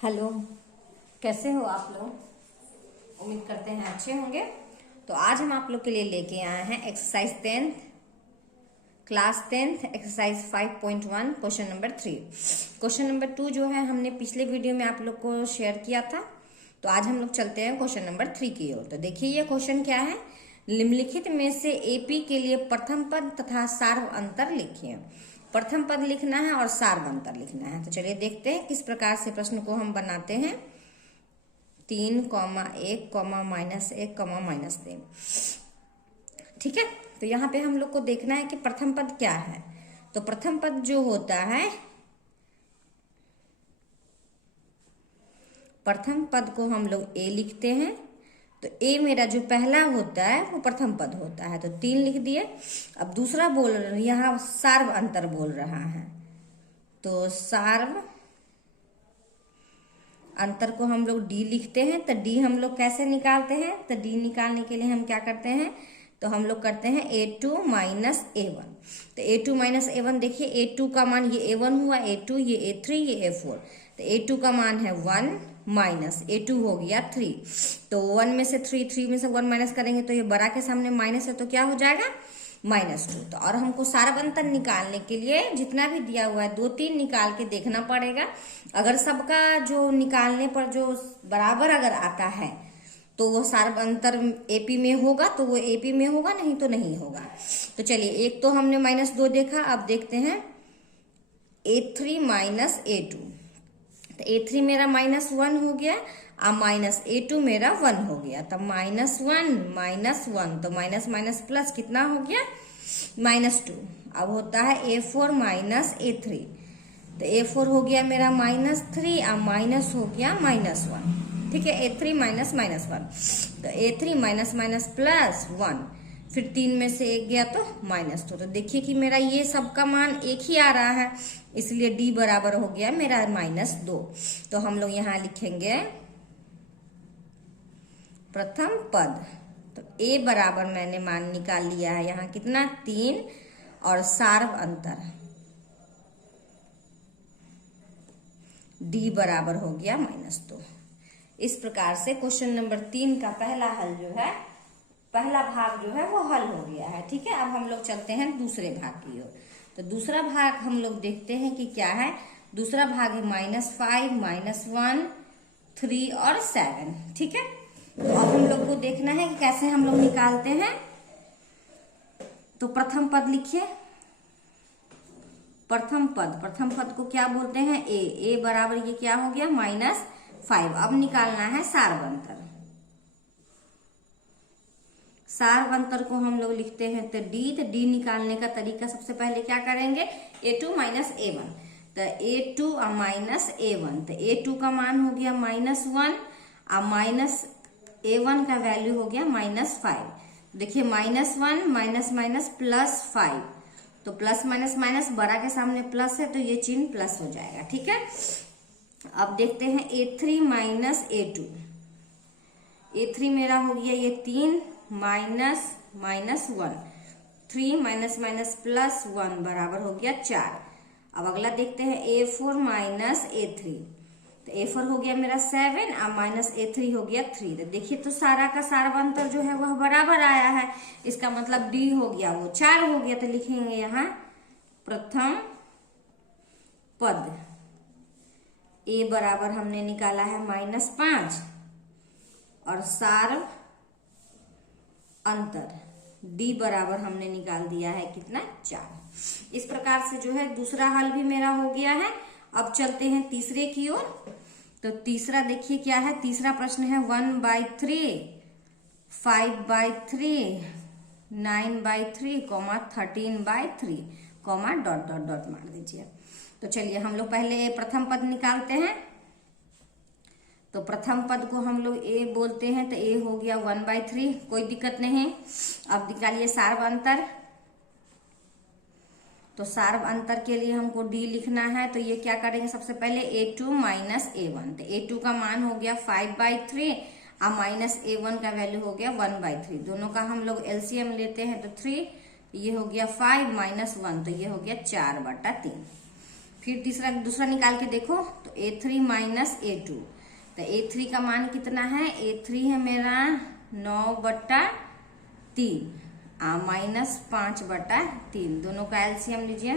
Hello, कैसे हो आप लोग। उम्मीद करते हैं अच्छे होंगे। तो आज हम आप लोग के लिए लेके आए हैं exercise 10th class 10th exercise 5.1 question number 3। Question number 2 जो है हमने पिछले वीडियो में आप लोग को शेयर किया था। तो आज हम लोग चलते हैं क्वेश्चन नंबर 3 की ओर। तो देखिए ये क्वेश्चन क्या है। निम्नलिखित में से एपी के लिए प्रथम पद तथा सार्व अंतर लिखिए। प्रथम पद लिखना है और सार्व अंतर लिखना है। तो चलिए देखते हैं किस प्रकार से प्रश्न को हम बनाते हैं। 3, (1), -1, -3। ठीक है, तो यहाँ पे हम लोग को देखना है कि प्रथम पद क्या है। तो प्रथम पद जो होता है, प्रथम पद को हम लोग ए लिखते हैं। तो ए मेरा जो पहला होता है वो प्रथम पद होता है, तो 3 लिख दिए। अब दूसरा बोल यहाँ सार्व अंतर बोल रहा है, तो सार्व अंतर को हम लोग डी लिखते हैं। तो डी हम लोग कैसे निकालते हैं, तो डी निकालने के लिए हम क्या करते हैं, तो हम लोग करते हैं a2 माइनस a1। तो a2 माइनस a1 देखिए, a2 का मान ये a1 हुआ, a2 ये a3 ये a4। तो a2 का मान है 1 माइनस a2 हो गया 3। तो 1 में से 3 में से 1 माइनस करेंगे तो ये बड़ा के सामने माइनस है, तो क्या हो जाएगा -2। तो और हमको सार्व अंतर निकालने के लिए जितना भी दिया हुआ है 2, 3 निकाल के देखना पड़ेगा। अगर सबका जो निकालने पर जो बराबर अगर आता है तो वो सार्व अंतर एपी में होगा, तो वो एपी में होगा, नहीं तो नहीं होगा। तो चलिए, एक तो हमने -2 देखा, अब देखते हैं a3 माइनस a2। तो a3 मेरा -1 हो गया और माइनस a2 मेरा 1 हो गया। तो -1 तो माइनस माइनस प्लस कितना हो गया -2। अब होता है a4 माइनस a3। तो a4 हो गया मेरा -3 और माइनस हो गया -1। ठीक है, a3 माइनस -1। तो a3 माइनस प्लस 1, फिर 3 में से 1 गया तो -2। तो देखिए कि मेरा ये सबका मान एक ही आ रहा है, इसलिए d बराबर हो गया मेरा -2। तो हम लोग यहाँ लिखेंगे प्रथम पद। तो a बराबर मैंने मान निकाल लिया है यहाँ कितना 3, और सार्व अंतर d बराबर हो गया -2। इस प्रकार से क्वेश्चन नंबर 3 का पहला हल जो है, पहला भाग जो है वो हल हो गया है। ठीक है, अब हम लोग चलते हैं दूसरे भाग की ओर। तो दूसरा भाग हम लोग देखते हैं कि क्या है। दूसरा भाग है -5, -1, 3 और 7। ठीक है, तो अब हम लोग को देखना है कि कैसे हम लोग निकालते हैं। तो प्रथम पद लिखिए। प्रथम पद को क्या बोलते हैं, ए बराबर ये क्या हो गया -5। अब निकालना है सार्व अंतर। सार्व अंतर को हम लोग लिखते हैं तो डी निकालने का तरीका सबसे पहले क्या करेंगे, a2 माइनस a1। तो a2 और माइनस a1, तो a2 का मान हो गया -1 और माइनस a1 का वैल्यू हो गया -5। देखिए -1 माइनस प्लस 5, तो प्लस माइनस बड़ा के सामने प्लस है तो ये चिन्ह प्लस हो जाएगा। ठीक है, अब देखते हैं a3 माइनस a2। a3 मेरा हो गया ये 3 -1, 3 माइनस प्लस 1 बराबर हो गया 4। अब अगला देखते हैं a4 माइनस a3। तो a4 हो गया मेरा 7 और माइनस a3 हो गया 3। तो देखिए तो सारा का सारा अंतर जो है वह बराबर आया है, इसका मतलब d हो गया वो 4 हो गया। तो लिखेंगे यहाँ प्रथम पद a बराबर हमने निकाला है -5 और सार्व अंतर d बराबर हमने निकाल दिया है कितना 4। इस प्रकार से जो है दूसरा हल भी मेरा हो गया है। अब चलते हैं तीसरे की ओर। तो तीसरा देखिए क्या है। तीसरा प्रश्न है 1/3, 5/3, 9/3, 13/3, डॉट मार दीजिए। तो चलिए हम लोग पहले प्रथम पद निकालते हैं। तो प्रथम पद को हम लोग a बोलते हैं, तो a हो गया 1/3, कोई दिक्कत नहीं। अब निकालिए सार्व अंतर। तो सार्व अंतर के लिए हमको d लिखना है, तो ये क्या करेंगे सबसे पहले a2 माइनस a1। तो a2 का मान हो गया 5/3 और माइनस a1 का वैल्यू हो गया 1/3। दोनों का हम लोग एलसीएम लेते हैं तो 3, ये हो गया 5 - 1, तो ये हो गया 4/3। फिर दूसरा निकाल के देखो। तो तो A3 माइनस A2, तो A3 का मान कितना है, A3 है मेरा 9/3 माइनस 5/3, दोनों का एलसीएम लीजिए,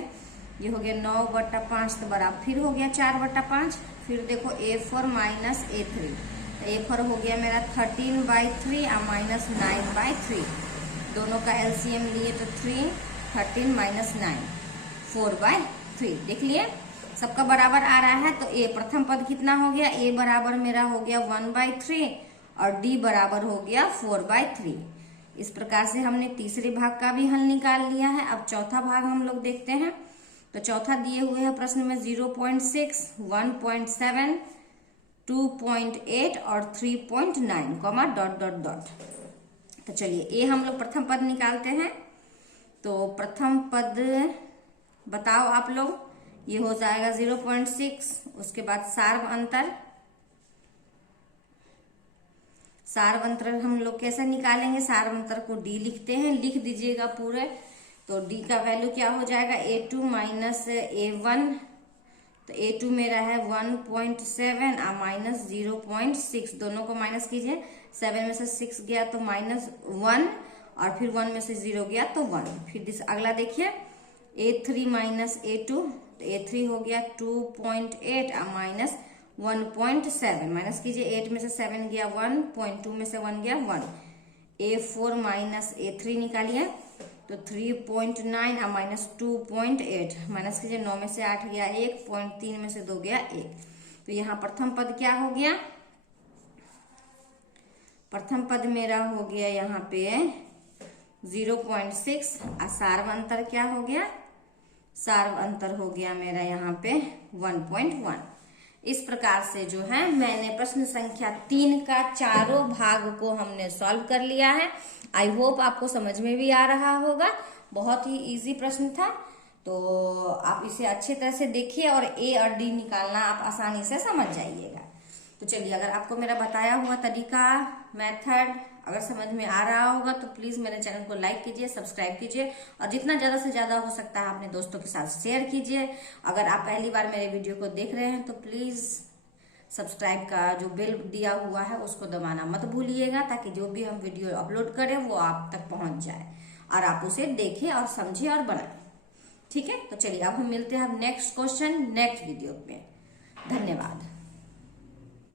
ये हो गया 9/5 तो बराबर फिर हो गया 4/5। फिर देखो A4 माइनस A3, तो A4 हो गया मेरा 13/3 माइनस 9/3, दोनों का एलसीएम लिए तो 3, 13 माइनस 9, 4/3। देख लिए सबका बराबर आ रहा है। तो ए प्रथम पद कितना हो गया, ए बराबर मेरा हो गया 1/3 और डी बराबर हो गया 4/3। इस प्रकार से हमने तीसरे भाग का भी हल निकाल लिया है। अब चौथा भाग हम लोग देखते हैं। तो चौथा दिए हुए हैं प्रश्न में 0.6, 1.7, 2.8 और 3.9 कॉमा डॉट डॉट डॉट। तो चलिए ए हम लोग प्रथम पद निकालते हैं। तो प्रथम पद बताओ आप लोग, ये हो जाएगा 0.6, उसके बाद सार्व अंतर हम लोग कैसे निकालेंगे, सार्व अंतर को डी लिखते हैं, लिख दीजिएगा पूरे। तो डी का वैल्यू क्या हो जाएगा, A2 माइनस A1, तो A2 मेरा है 1.7 माइनस 0.6, दोनों को माइनस कीजिए, 7 में से 6 गया तो -1 और फिर 1 में से 0 गया तो 1। फिर अगला देखिए A3 माइनस A2, तो A3 हो गया 2.8 माइनस 1.7, माइनस कीजिए, 8 में से 7 गया 1, 2 में से 1 गया 1। A4 माइनस A3 निकालिए, तो 3.9 माइनस 2.8, माइनस कीजिए, 9 में से 8 गया 1, 3 में से 2 गया 1। तो यहाँ प्रथम पद क्या हो गया, प्रथम पद मेरा हो गया यहाँ पे 0.6 और सार्व अंतर क्या हो गया, सार्व अंतर हो गया मेरा यहाँ पे 1.1। इस प्रकार से जो है मैंने प्रश्न संख्या 3 का चारों भाग को हमने सॉल्व कर लिया है। आई होप आपको समझ में भी आ रहा होगा, बहुत ही इजी प्रश्न था। तो आप इसे अच्छी तरह से देखिए और ए और डी निकालना आप आसानी से समझ जाइएगा। तो चलिए, अगर आपको मेरा बताया हुआ तरीका, मेथड अगर समझ में आ रहा होगा तो प्लीज मेरे चैनल को लाइक कीजिए, सब्सक्राइब कीजिए और जितना ज्यादा से ज्यादा हो सकता है अपने दोस्तों के साथ शेयर कीजिए। अगर आप पहली बार मेरे वीडियो को देख रहे हैं तो प्लीज सब्सक्राइब का जो बेल दिया हुआ है उसको दबाना मत भूलिएगा, ताकि जो भी हम वीडियो अपलोड करें वो आप तक पहुंच जाए और आप उसे देखें और समझें और बनाएं। ठीक है, तो चलिए अब हम मिलते हैं नेक्स्ट क्वेश्चन नेक्स्ट वीडियो में। धन्यवाद।